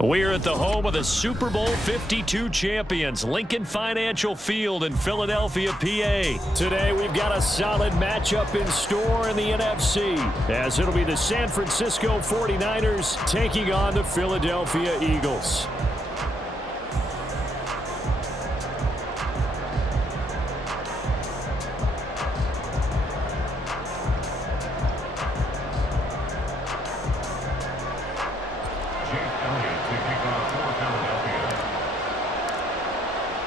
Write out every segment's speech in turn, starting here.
We're at the home of the Super Bowl 52 champions, Lincoln Financial Field in Philadelphia, PA. Today, we've got a solid matchup in store in the NFC, as it'll be the San Francisco 49ers taking on the Philadelphia Eagles.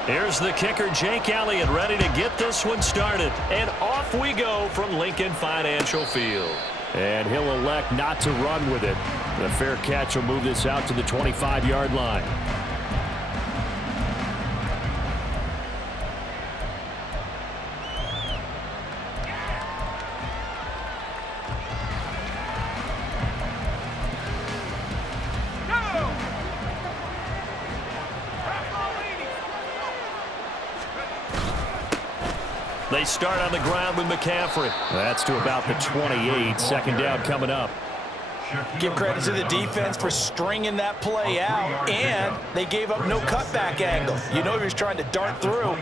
Here's the kicker, Jake Elliott, ready to get this one started. And off we go from Lincoln Financial Field. And he'll elect not to run with it. The fair catch will move this out to the 25-yard line. They start on the ground with McCaffrey. That's to about the 28. Second down coming up. Give credit to the defense for stringing that play out, and they gave up no cutback angle. You know he was trying to dart through.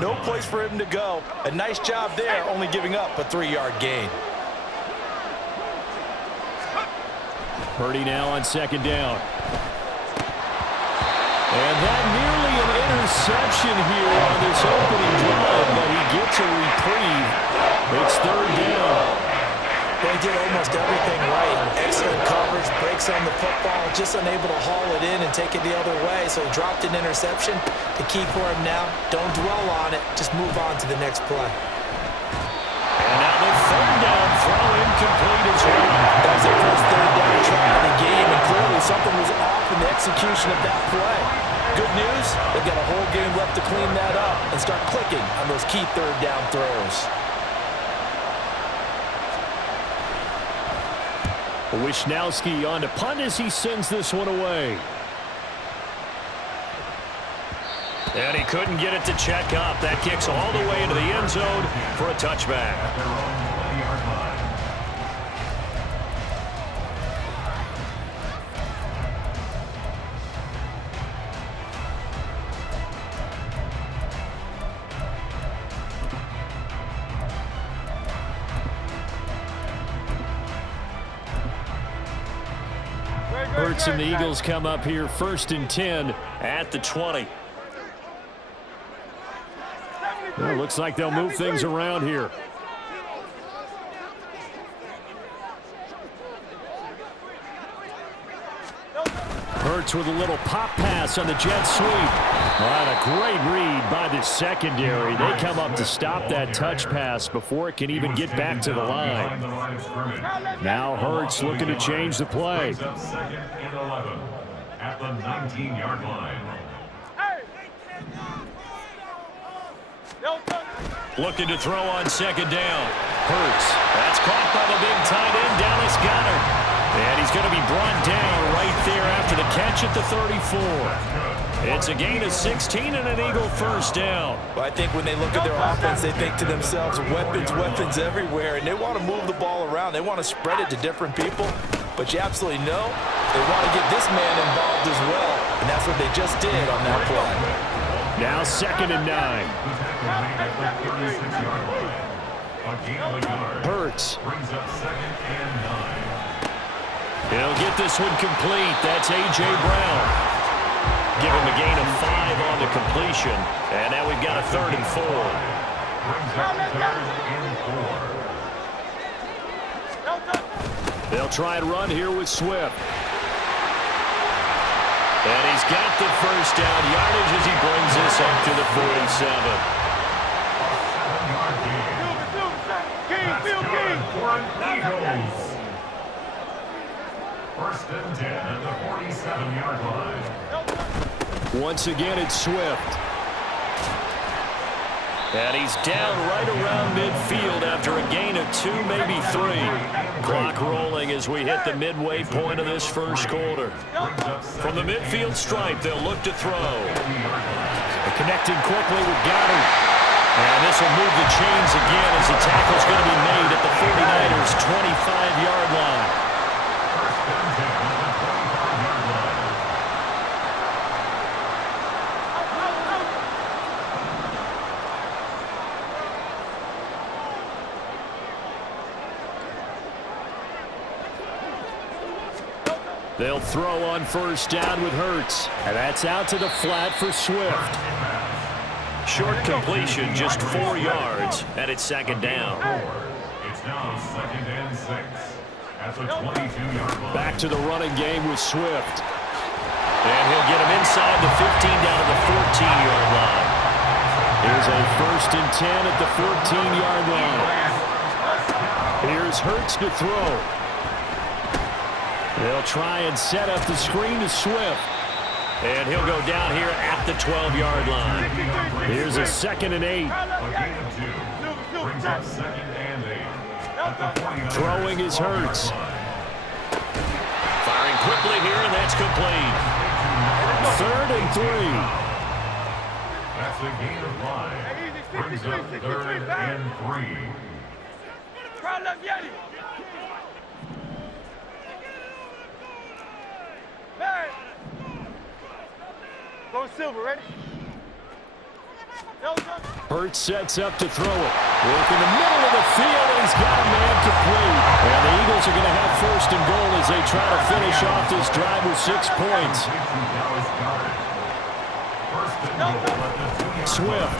No place for him to go. A nice job there, only giving up a 3-yard gain. Purdy now on second down. And that nearly an interception here on this opening drive, but he gets a reprieve. It's third down. They did almost everything right. Excellent coverage, breaks on the football, just unable to haul it in and take it the other way, so he dropped an interception. The key for him now, don't dwell on it, just move on to the next play. And now the third down throw incomplete as well. That was their first third down try of the game, and clearly something was off in the execution of that play. Good news, they've got a whole game left to clean that up and start clicking on those key third down throws. Wishnowski on to punt as he sends this one away. And he couldn't get it to check up. That kicks all the way into the end zone for a touchback. Hurts and the Eagles come up here 1st and 10 at the 20. Well, looks like they'll move things around here. Hurts with a little pop pass on the jet sweep. And a great read by the secondary. They come up to stop that touch pass before it can even get back to the line. Now Hurts looking to change the play. Second and 11 at the 19-yard line. Looking to throw on second down. Hurts. That's caught by the big tight end, Dallas Goedert. And he's going to be brought down right there after the catch at the 34. It's a gain of 16 and an Eagle first down. Well, I think when they look at their offense, they think to themselves, weapons everywhere, and they want to move the ball around. They want to spread it to different people, but you absolutely know they want to get this man involved as well, and that's what they just did on that play. Now 2nd and 9. Hurts. Brings up 2nd and 9. He'll get this one complete. That's A.J. Brown. Give him a gain of 5 on the completion. And now we've got a 3rd and 4. Brings up 3rd and 4. They'll try and run here with Swift. And he's got the first down yardage as he brings this up to the 47. 7-yard gain. Eagles. 1st and 10 at the 47-yard line. Once again, it's Swift. And he's down right around midfield after a gain of 2, maybe 3. Clock rolling as we hit the midway point of this first quarter. From the midfield stripe, they'll look to throw. Connecting quickly with Goddard. And this will move the chains again as the tackle's going to be made at the 49ers' 25-yard line. They'll throw on first down with Hurts. And that's out to the flat for Swift. Short completion, just 4 yards, and it's second down. It's now 2nd and 6 at the 22-yard line. Back to the running game with Swift. And he'll get him inside the 15 down to the 14-yard line. Here's a 1st and 10 at the 14-yard line. Here's Hurts to throw. They'll try and set up the screen to Swift. And he'll go down here at the 12-yard line. Here's a 2nd and 8. A gain of 2 brings up 2nd and 8 at the 29. Throwing is Hurts. Firing quickly here, and that's complete. 3rd and 3. That's a gain of 5. Brings up 3rd and 3. Go Silver, ready? Hurts sets up to throw it. Work in the middle of the field, and he's got a man complete. And the Eagles are going to have 1st and goal as they try to finish off this drive with 6 points. Swift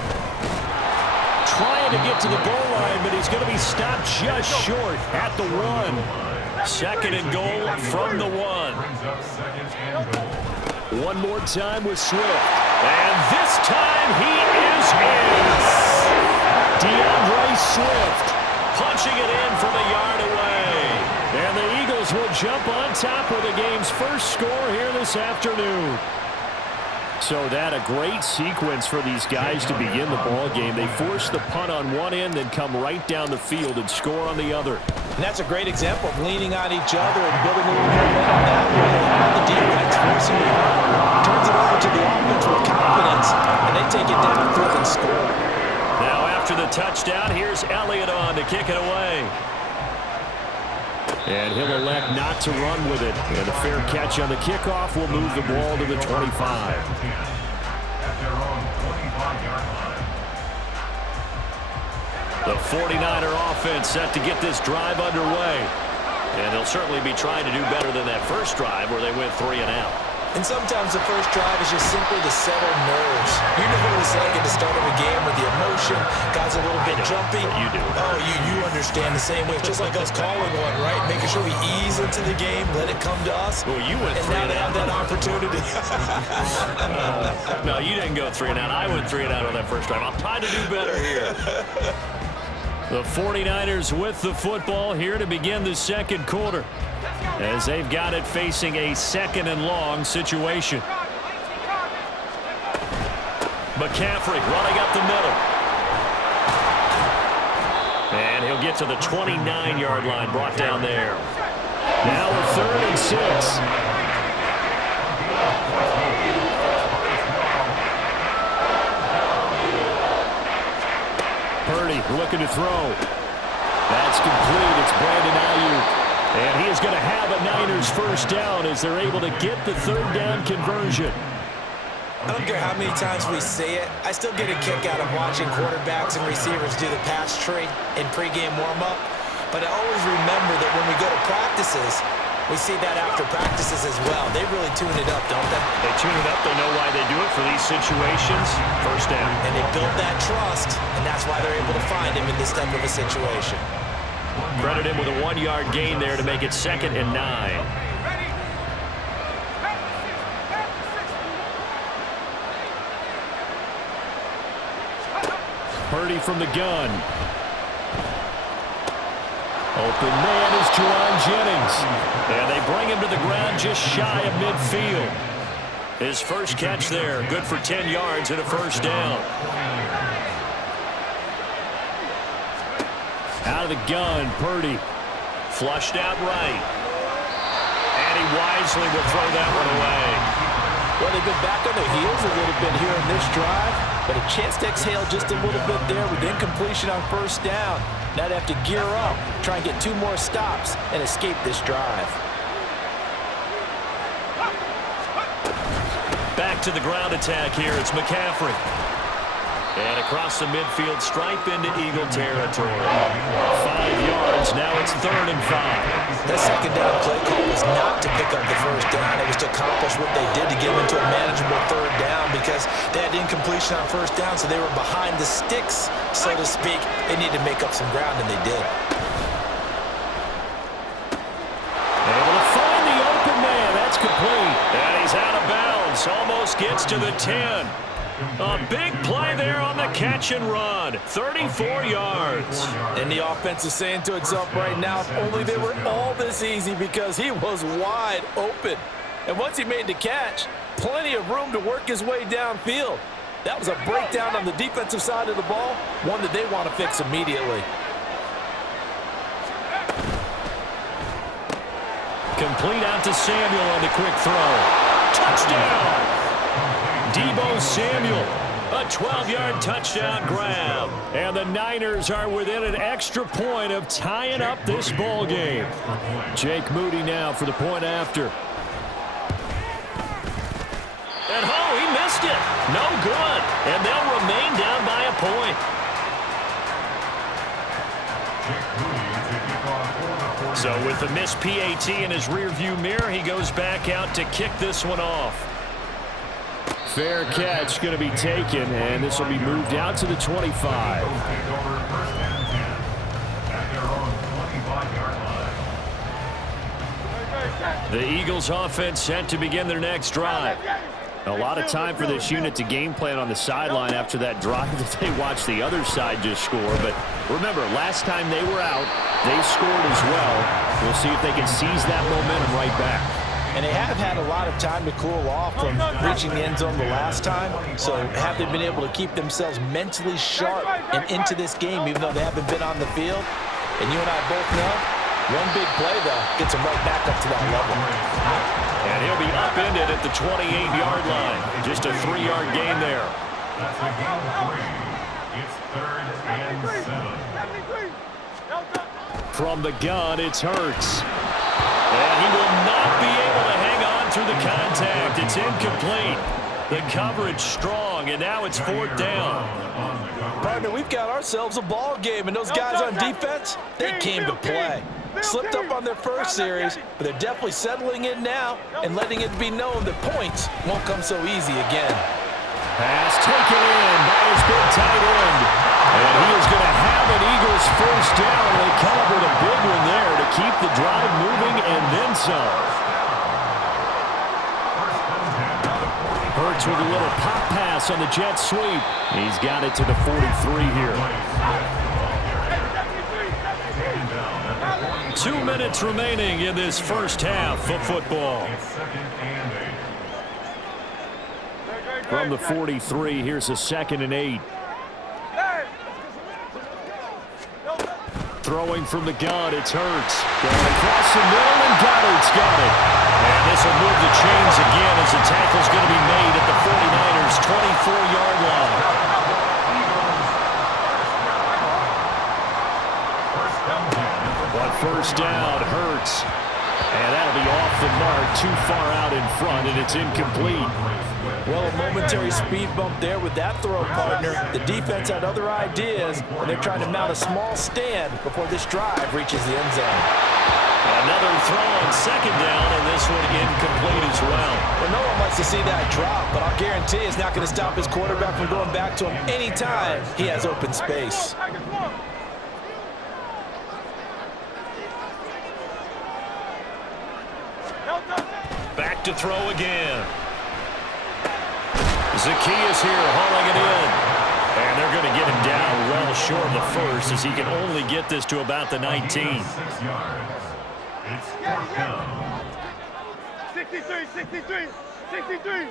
trying to get to the goal line, but he's going to be stopped just short at the 1. 2nd and goal from the 1. One more time with Swift. And this time he is in. DeAndre Swift punching it in from a yard away. And the Eagles will jump on top with the game's first score here this afternoon. So that a great sequence for these guys to begin the ball game. They force the punt on one end, then come right down the field and score on the other. And that's a great example of leaning on each other and building a little momentum that way. The defense forcing the run, turns it over to the offense with confidence, and they take it downfield and score. Now after the touchdown, here's Elliott on to kick it away. And he'll elect not to run with it. And a fair catch on the kickoff will move the ball to the 25. At their own 25-yard line. The 49er offense set to get this drive underway. And they'll certainly be trying to do better than that first drive where they went 3 and out. And sometimes the first drive is just simply to settle nerves. You know what it's like at the start of a game with the emotion. Guys a little bit jumpy. You do. Oh, you understand the same way. It's just like us calling one, right? Making sure we ease into the game, let it come to us. Well, you went 3 and now and they out. have that opportunity. No, you didn't go 3 and out. I went 3 and out on that first drive. I'm trying to do better here. The 49ers with the football here to begin the second quarter, as they've got it facing a 2nd and long situation. McCaffrey running up the middle. And he'll get to the 29-yard line, brought down there. Now a 3rd and 6. Purdy looking to throw. That's complete. It's Brandon Ayuk. And he is going to have a Niners first down as they're able to get the 3rd down conversion. I don't care how many times we say it, I still get a kick out of watching quarterbacks and receivers do the pass tree in pregame warm-up. But I always remember that when we go to practices, we see that after practices as well. They really tune it up, don't they? They tune it up. They know why they do it for these situations. First down. And they build that trust, and that's why they're able to find him in this type of a situation. Credit him with a 1-yard gain there to make it 2nd and 9. Purdy from the gun. Open man is Juwan Jennings. And they bring him to the ground just shy of midfield. His first catch there, good for 10 yards and a first down. Out of the gun, Purdy. Flushed out right. And he wisely will throw that one away. Well, they've been back on their heels a little bit here in this drive, but a chance to exhale just a little bit there with incompletion on first down. Now they have to gear up, try and get 2 more stops, and escape this drive. Back to the ground attack here. It's McCaffrey. And across the midfield stripe into Eagle territory. 5 yards, now it's 3rd and 5. That second down play call was not to pick up the first down. It was to accomplish what they did to get them into a manageable 3rd down because they had incompletion on first down, so they were behind the sticks, so to speak. They needed to make up some ground, and they did. Able to find the open man. That's complete. And he's out of bounds. Almost gets to the 10. A big play there on the catch and run. 34 yards. And the offense is saying to itself right now, if only they were all this easy because he was wide open. And once he made the catch, plenty of room to work his way downfield. That was a breakdown on the defensive side of the ball, one that they want to fix immediately. Complete out to Samuel on the quick throw. Touchdown! Deebo Samuel, a 12-yard touchdown grab. And the Niners are within an extra point of tying up this ball game. Jake Moody now for the point after. And he missed it. No good. And they'll remain down by a point. So with the missed PAT in his rearview mirror, he goes back out to kick this one off. Fair catch going to be taken, and this will be moved out to the 25. The Eagles offense set to begin their next drive. A lot of time for this unit to game plan on the sideline after that drive that they watched the other side just score. But remember, last time they were out, they scored as well. We'll see if they can seize that momentum right back. And they have had a lot of time to cool off from reaching the end zone the last time. So have they been able to keep themselves mentally sharp and into this game, even though they haven't been on the field? And you and I both know, one big play, though, gets them right back up to that level. And he'll be upended at the 28-yard line. Just a 3-yard gain there. That's a gain of 3. It's 3rd and 7. From the gun, it's Hurts. And he will not be able to hang on through the contact. It's incomplete. The coverage strong, and now it's 4th down. Partner, we've got ourselves a ball game, and those guys on defense, they came to play. Slipped up on their first series, but they're definitely settling in now and letting it be known that points won't come so easy again. Pass taken in by his big tight end. And he is going to have an Eagles first down. They come up with a big one there to keep the drive moving and then some. Hurts with a little pop pass on the jet sweep. He's got it to the 43 here. 2 minutes remaining in this first half of football. From the 43, here's a 2nd and 8. Throwing from the gun, it's Hurts. Going across the middle, and Goddard's got it. And this will move the chains again as the tackle's going to be made at the 49ers' 24-yard line. But first down, Hurts. And that'll be off the mark, too far out in front, and it's incomplete. Well, a momentary speed bump there with that throw, partner. The defense had other ideas, and they're trying to mount a small stand before this drive reaches the end zone. Another throw on 2nd down, and this one incomplete as well. Well, no one likes to see that drop, but I'll guarantee it's not going to stop his quarterback from going back to him anytime he has open space. Back to throw again. Zacchaeus here hauling it in. And they're going to get him down well short of the first as he can only get this to about the 19. 6 yards. It's 4th down. 63, 63, 63.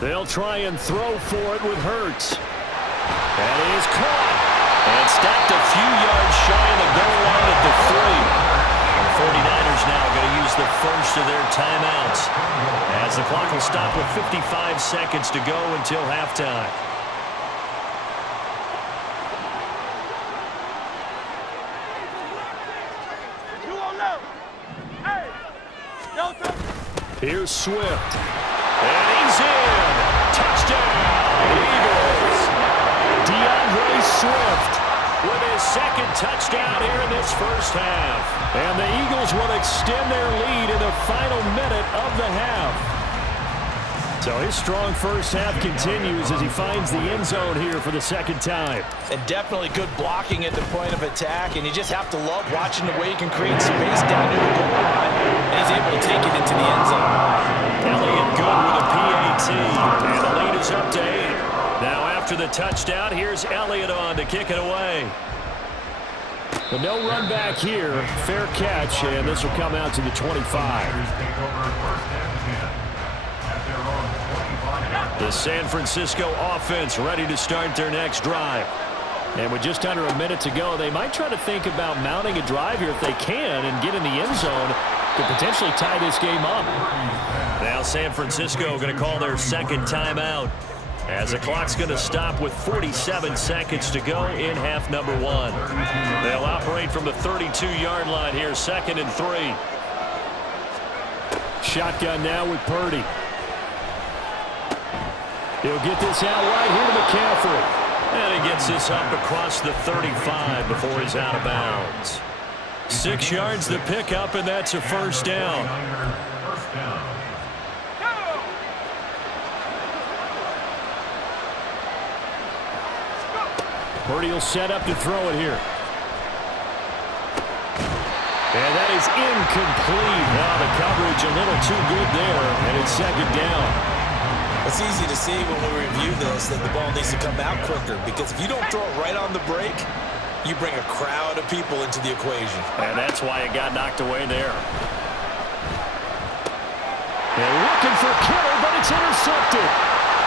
They'll try and throw for it with Hurts. That is caught. And stopped a few yards shy of the goal line at the 3. The 49ers now going to use the first of their timeouts as the clock will stop with 55 seconds to go until halftime. Here's Swift. And he's in. touchdown, Eagles. DeAndre Swift with his second touchdown here in this first half. And the Eagles will extend their lead in the final minute of the half. So his strong first half continues as he finds the end zone here for the second time. And definitely good blocking at the point of attack, and you just have to love watching the way he can create space down near the goal line, and he's able to take it into the end zone. Elliott good with a PAT, and the lead is up to 8. Now after the touchdown, here's Elliott on to kick it away. But no run back here. Fair catch, and this will come out to the 25. The San Francisco offense ready to start their next drive. And with just under a minute to go, they might try to think about mounting a drive here if they can and get in the end zone to potentially tie this game up. Now San Francisco going to call their second timeout as the clock's going to stop with 47 seconds to go in half number 1. They'll operate from the 32-yard line here, 2nd and 3. Shotgun now with Purdy. He'll get this out right here to McCaffrey. And he gets this up across the 35 before he's out of bounds. 6 yards to pick up, and that's a first down. Purdy will set up to throw it here. And that is incomplete. Now the coverage a little too good there, and it's 2nd down. It's easy to see when we review this that the ball needs to come out quicker, because if you don't throw it right on the break, you bring a crowd of people into the equation. And that's why it got knocked away there. They're looking for Kittle, but it's intercepted.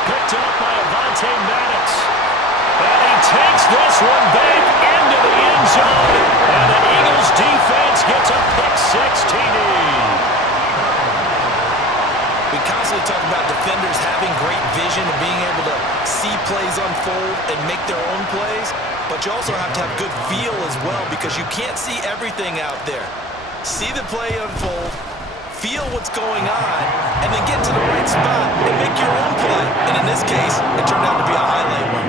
Picked up by Avonte Maddox. And he takes this one back into the end zone. And the Eagles defense gets a pick-6 TD. We constantly talk about defenders having great vision and being able to see plays unfold and make their own plays, but you also have to have good feel as well, because you can't see everything out there. See the play unfold, feel what's going on, and then get to the right spot and make your own play. And in this case, it turned out to be a highlight one.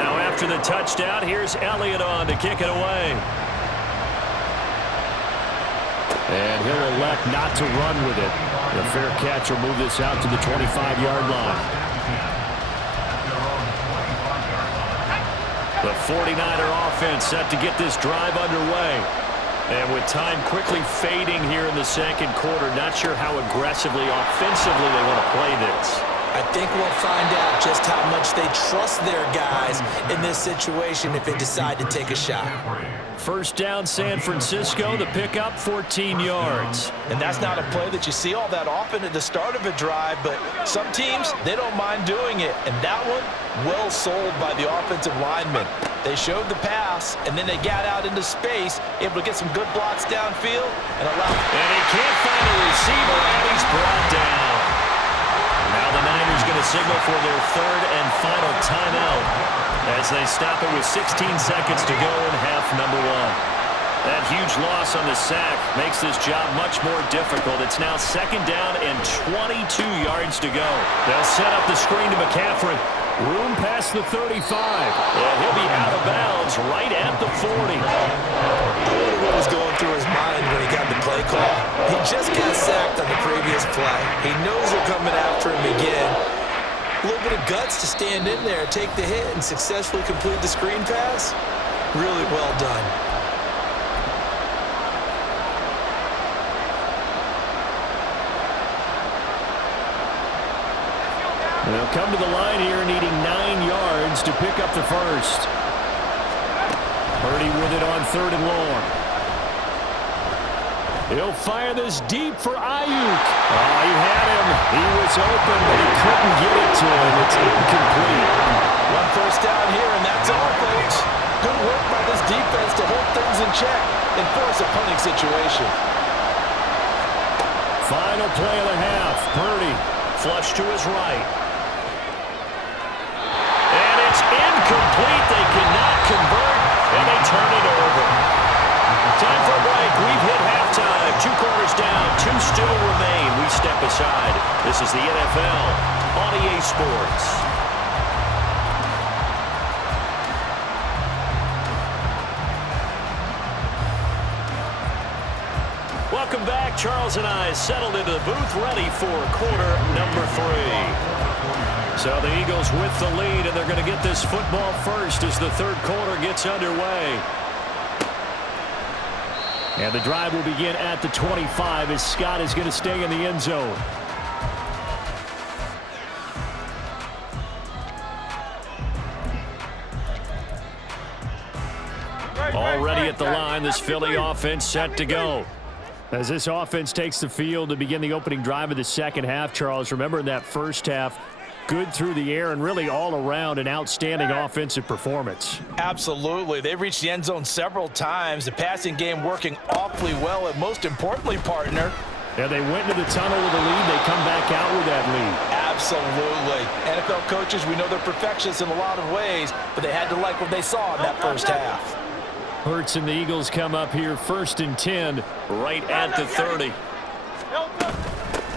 Now after the touchdown, here's Elliott on to kick it away. And he'll elect not to run with it. The fair catch will move this out to the 25-yard line. The 49er offense set to get this drive underway. And with time quickly fading here in the second quarter, not sure how aggressively, offensively they want to play this. I think we'll find out just how much they trust their guys in this situation if they decide to take a shot. First down, San Francisco. The pickup, 14 yards. And that's not a play that you see all that often at the start of a drive, but some teams, they don't mind doing it. And that one, well sold by the offensive lineman. They showed the pass, and then they got out into space, able to get some good blocks downfield and allow. And he can't find a receiver, and he's brought down. Now the Niners going to signal for their 3rd and final timeout as they stop it with 16 seconds to go in half number 1. That huge loss on the sack makes this job much more difficult. It's now 2nd down and 22 yards to go. They'll set up the screen to McCaffrey. Room past the 35. And he'll be out of bounds right at the 40. What was going through his mind when he got the play call? He just got sacked on the previous play. He knows they're coming after him again. A little bit of guts to stand in there, take the hit, and successfully complete the screen pass. Really well done. They'll come to the line here needing 9 yards to pick up the first. Purdy with it on 3rd and long. He'll fire this deep for Ayuk. Oh, he had him. He was open, but he couldn't get it to him. It's incomplete. One first down here, and that's all, folks. Good work by this defense to hold things in check and force a punting situation. Final play of the half. Purdy flush to his right. And it's incomplete. They cannot convert, and they turn it over. Time for a break. We've hit halftime. 2 quarters down. 2 still remain. We step step aside. This is the NFL on EA Sports. Welcome back. Charles and I settled into the booth, ready for quarter number 3. So the Eagles with the lead, and they're going to get this football first as the third quarter gets underway. And the drive will begin at the 25 as Scott is going to stay in the end zone. Already at the line, this Philly offense set to go. As this offense takes the field to begin the opening drive of the second half, Charles, remember in that first half, good through the air and really all around an outstanding offensive performance. Absolutely. They've reached the end zone several times. The passing game working awfully well, and most importantly, partner. Yeah, they went into the tunnel with a lead. They come back out with that lead. Absolutely. NFL coaches, we know they're perfectionists in a lot of ways, but they had to like what they saw in that first half. Hurts and the Eagles come up here 1st and 10 right at the 30.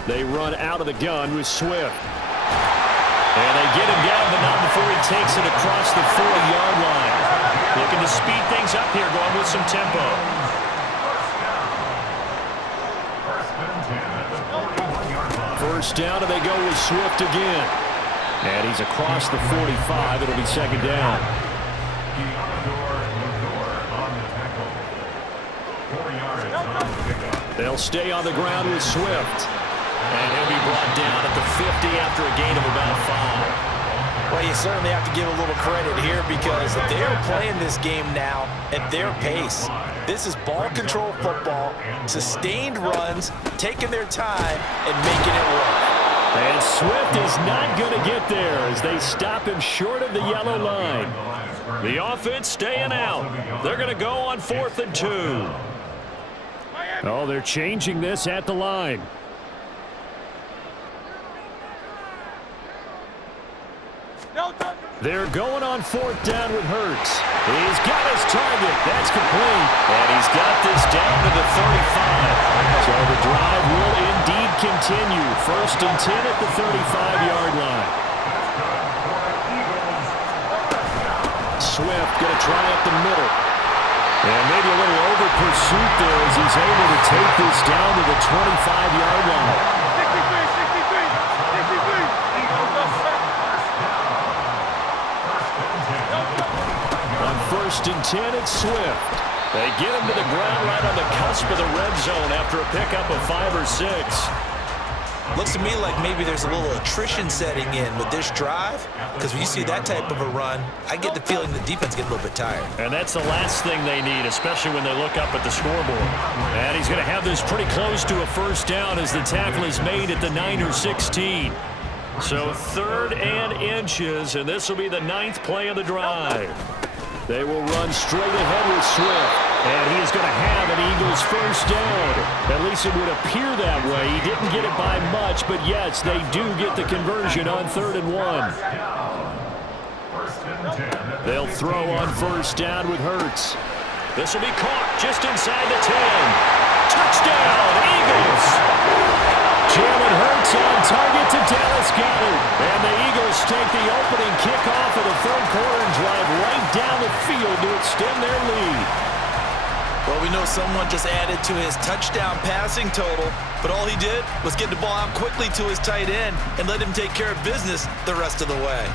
They run out of the gun with Swift. And they get him down, but not before he takes it across the 40-yard line. Looking to speed things up here, going with some tempo. First down, and they go with Swift again. And he's across the 45. It'll be second down. They'll stay on the ground with Swift. And he'll be brought down at the 50 after a gain of about 5. Well, you certainly have to give a little credit here because they're playing this game now at their pace. This is ball control football, sustained runs, taking their time, and making it work. And Swift is not going to get there as they stop him short of the yellow line. The offense staying out. They're going to go on 4th and 2. Oh, they're changing this at the line. They're going on 4th down with Hurts. He's got his target. That's complete. And he's got this down to the 35. So the drive will indeed continue. 1st and 10 at the 35-yard line. Swift going to try up the middle. And maybe a little over pursuit there as he's able to take this down to the 25-yard line. 1st and 10, it's Swift. They get him to the ground right on the cusp of the red zone after a pickup of 5 or 6. Looks to me like maybe there's a little attrition setting in with this drive, because when you see that type of a run, I get the feeling the defense gets a little bit tired. And that's the last thing they need, especially when they look up at the scoreboard. And he's going to have this pretty close to a first down as the tackle is made at the 9 or 16. So 3rd and inches, and this will be the 9th play of the drive. They will run straight ahead with Swift. And he is going to have an Eagles first down. At least it would appear that way. He didn't get it by much, but yes, they do get the conversion on 3rd and 1. They'll throw on first down with Hurts. This will be caught just inside the 10. Touchdown, Eagles! Jalen Hurts on target to Dallas Goedert. And the Eagles take the opening kickoff of the third quarter and drive right down the field to extend their lead. Well, we know someone just added to his touchdown passing total, but all he did was get the ball out quickly to his tight end and let him take care of business the rest of the way.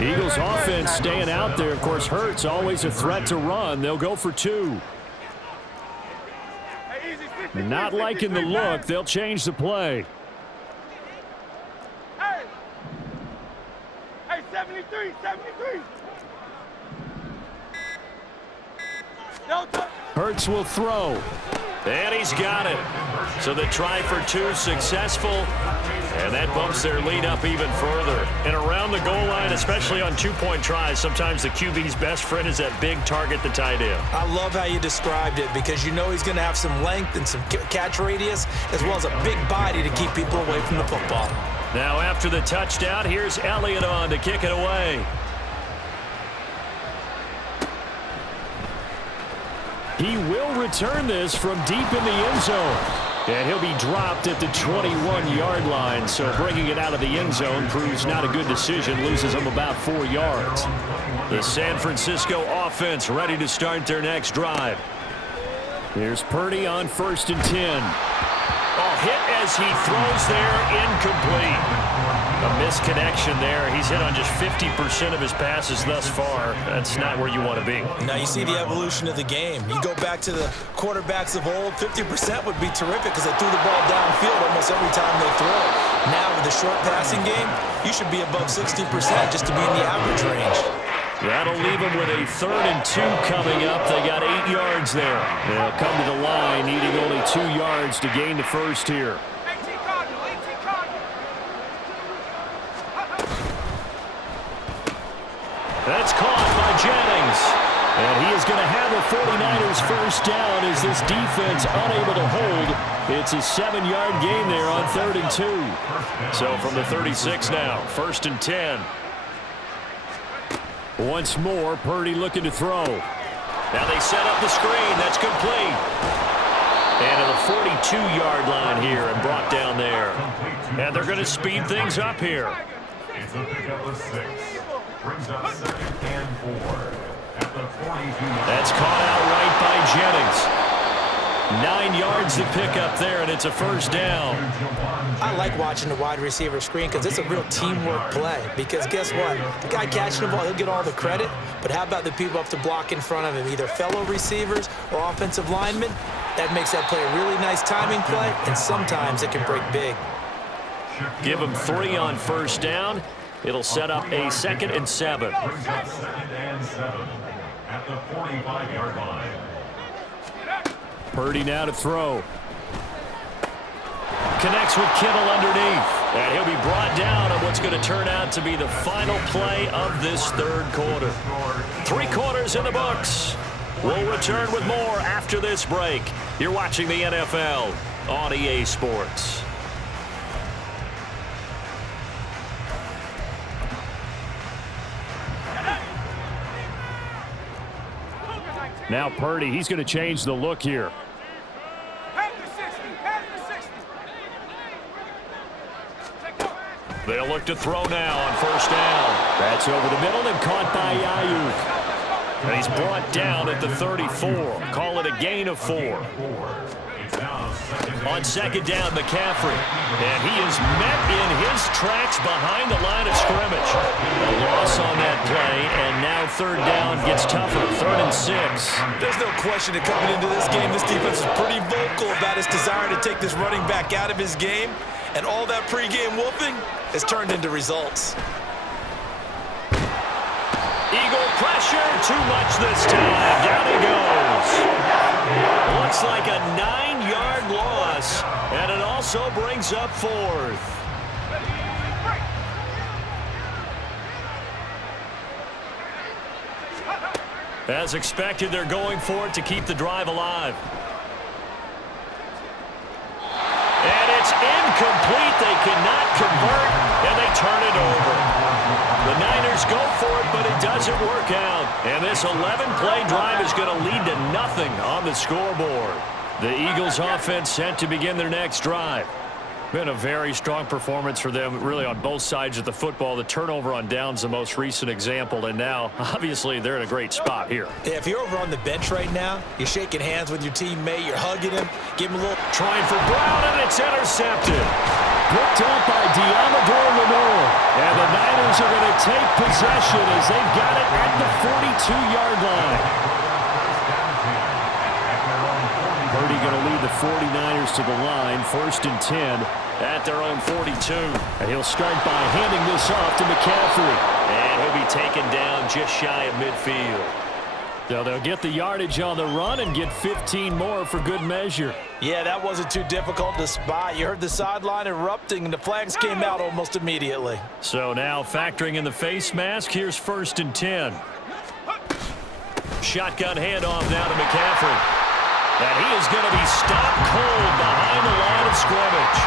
Eagles offense staying out there. Of course, Hurts always a threat to run. They'll go for 2. Not liking the look. They'll change the play. Hey, 73, 73. Hurts will throw. And he's got it. So the try for 2 successful. And that bumps their lead up even further. And around the goal line, especially on 2-point tries, sometimes the QB's best friend is that big target, the tight end. I love how you described it because you know he's going to have some length and some catch radius as well as a big body to keep people away from the football. Now after the touchdown, here's Elliott on to kick it away. He will return this from deep in the end zone. And he'll be dropped at the 21-yard line. So bringing it out of the end zone proves not a good decision. Loses him about 4 yards. The San Francisco offense ready to start their next drive. Here's Purdy on 1st and 10. Oh, hit as he throws there, incomplete. A misconnection there. He's hit on just 50% of his passes thus far. That's not where you want to be. Now you see the evolution of the game. You go back to the quarterbacks of old, 50% would be terrific because they threw the ball downfield almost every time they throw it. Now with the short passing game, you should be above 60% just to be in the average range. That'll leave them with a 3rd and 2 coming up. They got 8 yards there. They'll come to the line needing only 2 yards to gain the first here. That's caught by Jennings. And he is going to have a 49ers first down as this defense unable to hold. It's a 7-yard gain there on 3rd and 2. So from the 36 now, 1st and 10. Once more, Purdy looking to throw. Now they set up the screen. That's complete. And to the 42-yard line here and brought down there. And they're going to speed things up here. It's a pickup of 6. Brings up 2nd and 4. At the 42. That's caught out right by Jennings. 9 yards to pick up there, and it's a first down. I like watching the wide receiver screen because it's a real teamwork play. Because guess what? The guy catching the ball, he'll get all the credit. But how about the people up to block in front of him, either fellow receivers or offensive linemen? That makes that play a really nice timing play, and sometimes it can break big. Give him 3 on first down. It'll set up a 2nd and 7. Brings up 2nd and 7 at the 45-yard line. Purdy now to throw. Connects with Kittle underneath. And he'll be brought down on what's going to turn out to be the final play of this 3rd quarter. 3 quarters in the books. We'll return with more after this break. You're watching the NFL on EA Sports. Now Purdy, he's going to change the look here. They'll look to throw now on first down. That's over the middle and caught by Ayuk. And he's brought down at the 34. Call it a gain of 4. On 2nd down, McCaffrey. And he is met in his tracks behind the line of scrimmage. A loss on that play, and now 3rd down gets tougher. 3rd and 6. There's no question that coming into this game, this defense is pretty vocal about his desire to take this running back out of his game. And all that pregame wolfing has turned into results. Eagle pressure, too much this time. Down he goes. Looks like a 9-yard loss, and it also brings up 4th. As expected, they're going for it to keep the drive alive. And it's incomplete. They cannot convert, and they turn it over. The Niners go for it, but it doesn't work out. And this 11-play drive is going to lead to nothing on the scoreboard. The Eagles offense set to begin their next drive. Been a very strong performance for them, really, on both sides of the football. The turnover on downs, the most recent example, and now, obviously, they're in a great spot here. Yeah, if you're over on the bench right now, you're shaking hands with your teammate, you're hugging him, give him a little... Trying for Brown, and it's intercepted. Picked up by Diamador Lenore. And the Niners are going to take possession as they've got it at the 42-yard line. Purdy going to lead the 49ers to the line, 1st and 10 at their own 42. And he'll start by handing this off to McCaffrey. And he'll be taken down just shy of midfield. So they'll get the yardage on the run and get 15 more for good measure. Yeah, that wasn't too difficult to spot. You heard the sideline erupting, and the flags came out almost immediately. So now factoring in the face mask, here's 1st and 10. Shotgun handoff now to McCaffrey. And he is going to be stopped cold behind the line of scrimmage.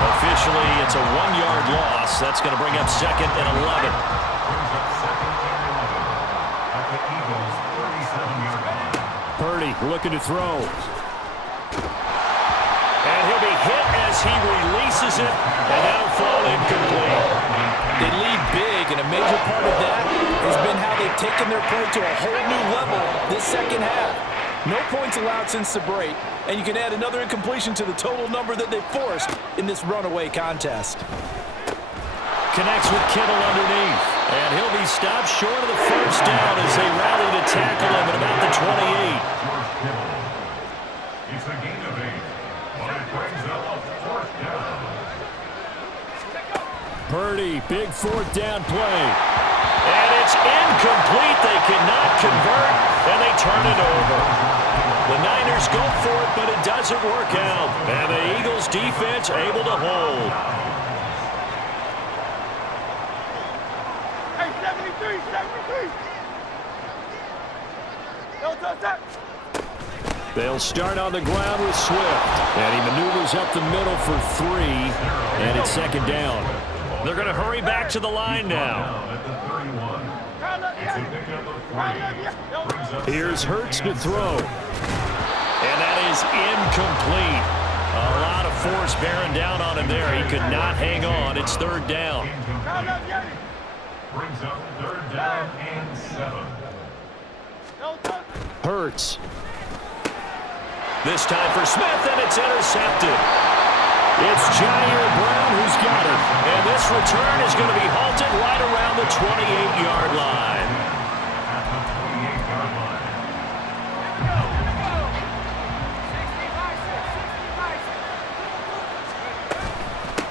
Officially, it's a 1-yard loss. That's going to bring up 2nd and 11. Brings up 2nd and 11 at the Eagles' 37-yard line. Purdy looking to throw. And he'll be hit as he releases it, and that'll fall incomplete. They lead big, and a major part of that has been how they've taken their play to a whole new level this second half. No points allowed since the break, and you can add another incompletion to the total number that they forced in this runaway contest. Connects with Kittle underneath, and he'll be stopped short of the first down as they rally to tackle him at about the 28. It's a gain of 8, but it brings up a 4th down. Purdy, big 4th down play. And it's incomplete. They cannot convert, and they turn it over. The Niners go for it, but it doesn't work out. And the Eagles defense able to hold. Hey, 73, 73. No, touch. They'll start on the ground with Swift. And he maneuvers up the middle for 3, and it's 2nd down. They're going to hurry back to the line now. Here's Hurts to throw. And that is incomplete. A lot of force bearing down on him there. He could not hang on. It's 3rd down. Brings up 3rd down and 7. Hurts. This time for Smith, and it's intercepted. It's Jair Brown who's got it. And this return is going to be halted right around the 28-yard line.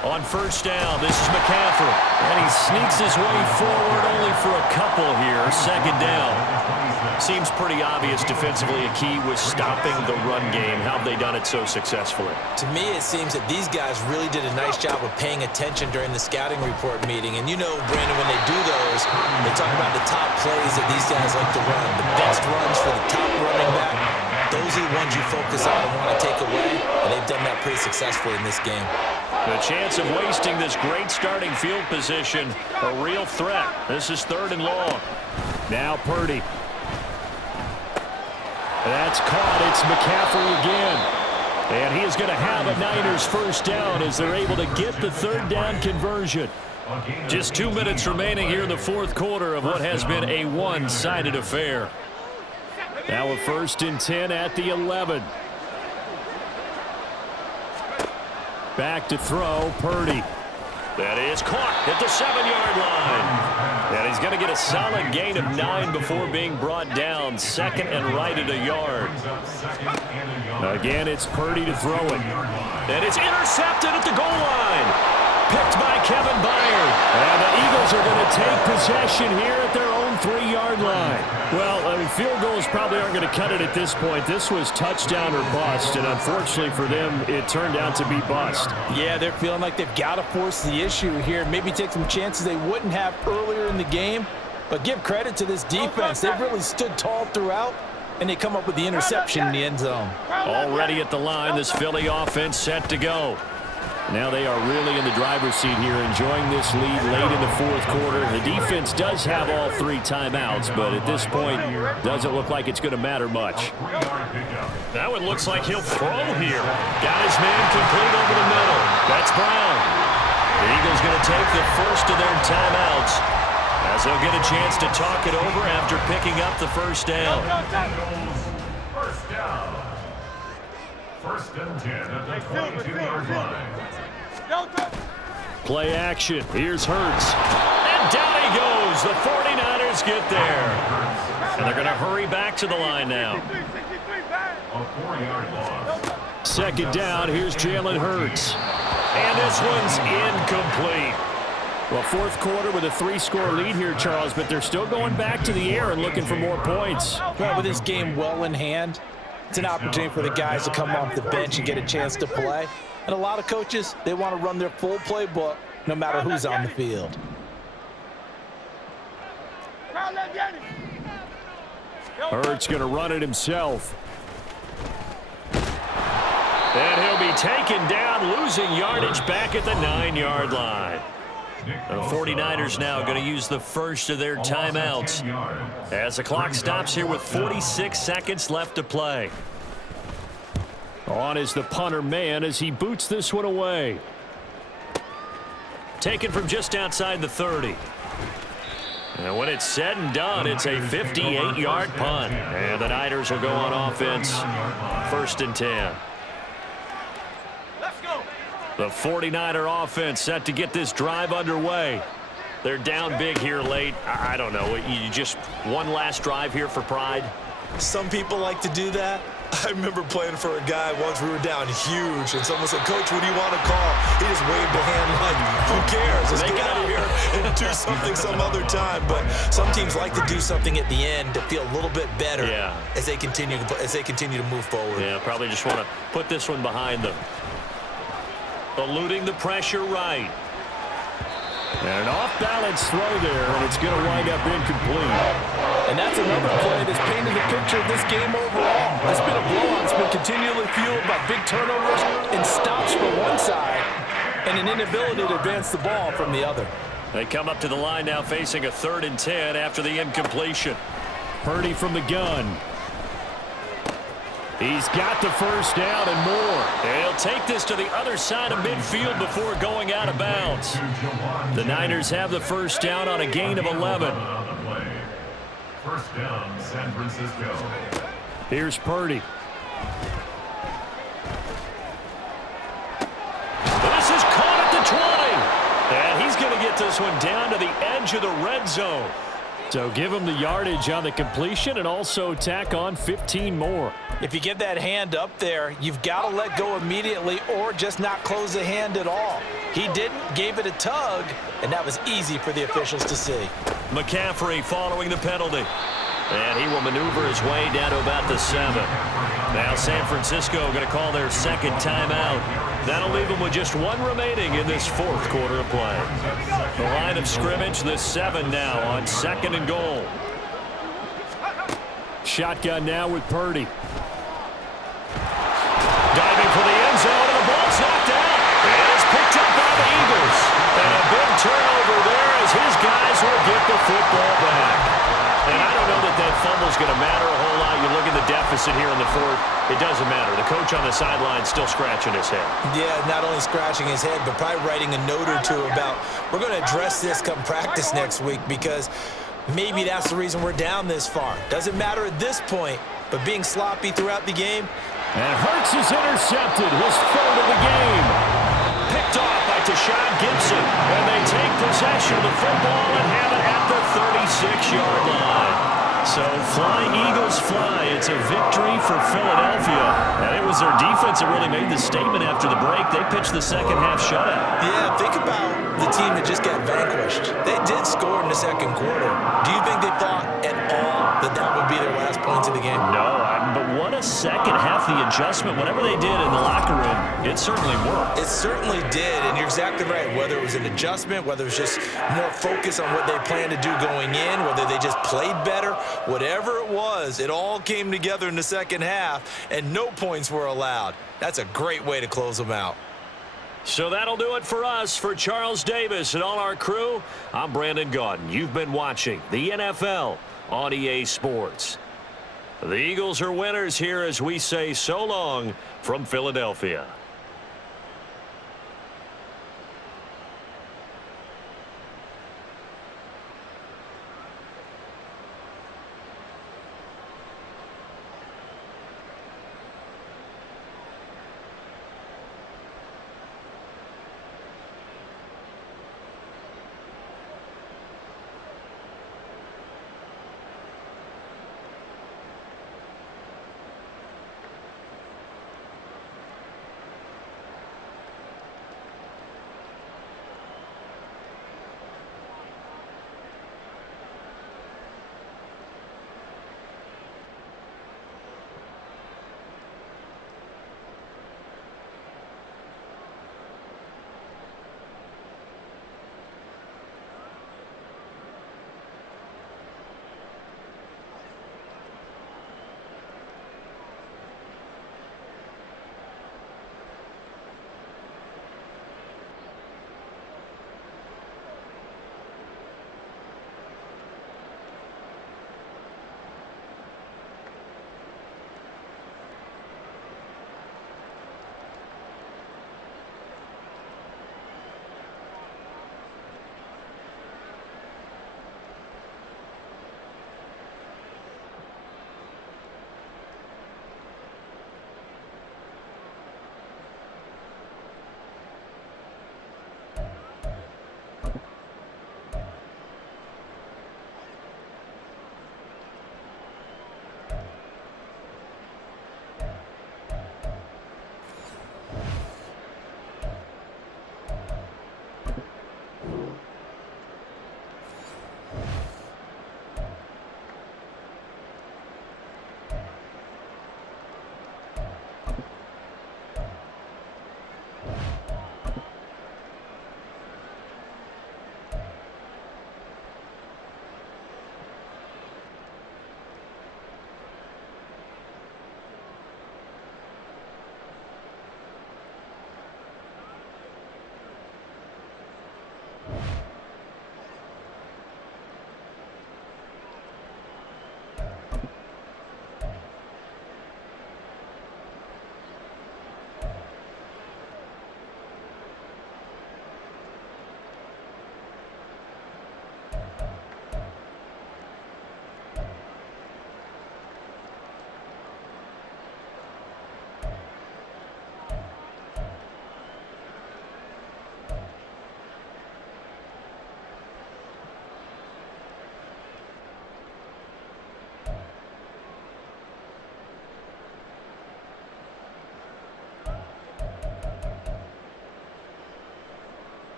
On 1st down, this is McCaffrey. And he sneaks his way forward only for a couple here. 2nd down. Seems pretty obvious defensively a key was stopping the run game. How have they done it so successfully? To me, it seems that these guys really did a nice job of paying attention during the scouting report meeting. And you know, Brandon, when they do those, they talk about the top plays that these guys like to run. The best runs for the top running back. Those are the ones you focus on and want to take away. And they've done that pretty successfully in this game. The chance of wasting this great starting field position, a real threat. This is 3rd and long. Now Purdy. That's caught. It's McCaffrey again. And he is going to have a Niners 1st down as they're able to get the 3rd down conversion. Just 2 minutes remaining here in the 4th quarter of what has been a one-sided affair. Now a 1st and 10 at the 11. Back to throw, Purdy. That is caught at the 7-yard line. And he's going to get a solid gain of 9 before being brought down. 2nd and right at a yard. Again, it's Purdy to throw it. And it's intercepted at the goal line. Picked by Kevin Byard. And the Eagles are going to take possession here at their own 3-yard line. Well, I mean, field goals probably aren't going to cut it at this point. This was touchdown or bust, and unfortunately for them, it turned out to be bust. Yeah, they're feeling like they've got to force the issue here. Maybe take some chances they wouldn't have earlier in the game. But give credit to this defense. They've really stood tall throughout, and they come up with the interception in the end zone. Already at the line, this Philly offense set to go. Now they are really in the driver's seat here, enjoying this lead late in the 4th quarter. The defense does have all 3 timeouts, but at this point, doesn't look like it's going to matter much. Now it looks like he'll throw here. Got his man complete over the middle. That's Brown. The Eagles going to take the first of their timeouts as they'll get a chance to talk it over after picking up the 1st down. 1st down. 1st and 10 at the 22-yard line. Play action. Here's Hurts. And down he goes. The 49ers get there. And they're going to hurry back to the line now. A 4-yard loss. 2nd down. Here's Jalen Hurts. And this one's incomplete. Well, 4th quarter with a 3-score lead here, Charles, but they're still going back to the air and looking for more points. Well, with this game well in hand, it's an opportunity for the guys to come off the bench and get a chance to play. And a lot of coaches, they want to run their full playbook no matter who's on the field. Hurts going to run it himself. And he'll be taken down, losing yardage back at the 9-yard line. The 49ers now going to use the first of their timeouts as the clock stops here with 46 seconds left to play. On is the punter man as he boots this one away. Taken from just outside the 30. And when it's said and done, it's a 58-yard punt. And the Niners will go on offense, 1st and 10. The 49er offense set to get this drive underway. They're down big here late. I don't know. You just one last drive here for pride? Some people like to do that. I remember playing for a guy once. We were down huge, and someone said, "Coach, what do you want to call?" He just waved a hand like, "Who cares? Let's get out of here and do something some other time." But some teams like to do something at the end to feel a little bit better as they continue to move forward. Yeah, probably just want to put this one behind them. Eluding the pressure right. And an off-balance throw there, and it's going to wind up incomplete. And that's another play that's painted the picture of this game overall. It's been a blowout. It's been continually fueled by big turnovers and stops from one side and an inability to advance the ball from the other. They come up to the line now facing a 3rd and 10 after the incompletion. Purdy from the gun. He's got the first down and more. He'll take this to the other side of midfield before going out of bounds. The Niners have the first down on a gain of 11. First down, San Francisco. Here's Purdy. This is caught at the 20. And he's going to get this one down to the edge of the red zone. So give him the yardage on the completion and also tack on 15 more. If you get that hand up there, you've got to let go immediately or just not close the hand at all. He didn't, gave it a tug, and that was easy for the officials to see. McCaffrey following the penalty. And he will maneuver his way down to about the 7. Now San Francisco going to call their second timeout. That'll leave them with just one remaining in this 4th quarter of play. The line of scrimmage, the 7 now on 2nd and goal. Shotgun now with Purdy. Diving for the end zone, and the ball's knocked out. It is picked up by the Eagles. And a big turnover there as his guys will get the football back. And I don't know that fumble's going to matter a whole lot. You look at the deficit here in the 4th. It doesn't matter. The coach on the sideline still scratching his head. Yeah, not only scratching his head, but probably writing a note or two about, we're going to address this come practice next week because maybe that's the reason we're down this far. Doesn't matter at this point, but being sloppy throughout the game. And Hurts is intercepted, his 3rd of the game. Picked off by Tashawn Gibson, and they take possession of the football and have it at the 36-yard line. So flying Eagles fly. It's a victory for Philadelphia. And it was their defense that really made the statement after the break. They pitched the second half shutout. Yeah, think about the team that just got vanquished. They did score in the 2nd quarter. Do you think they thought at all that that would be their last points of the game? No, but what a second half, the adjustment, whatever they did in the locker room, it certainly worked. It certainly did, and you're exactly right. Whether it was an adjustment, whether it was just more focus on what they planned to do going in, whether they just played better, whatever it was, it all came together in the second half, and no points were allowed. That's a great way to close them out. So that'll do it for us. For Charles Davis and all our crew, I'm Brandon Gaudin. You've been watching the NFL on EA Sports. The Eagles are winners here as we say so long from Philadelphia.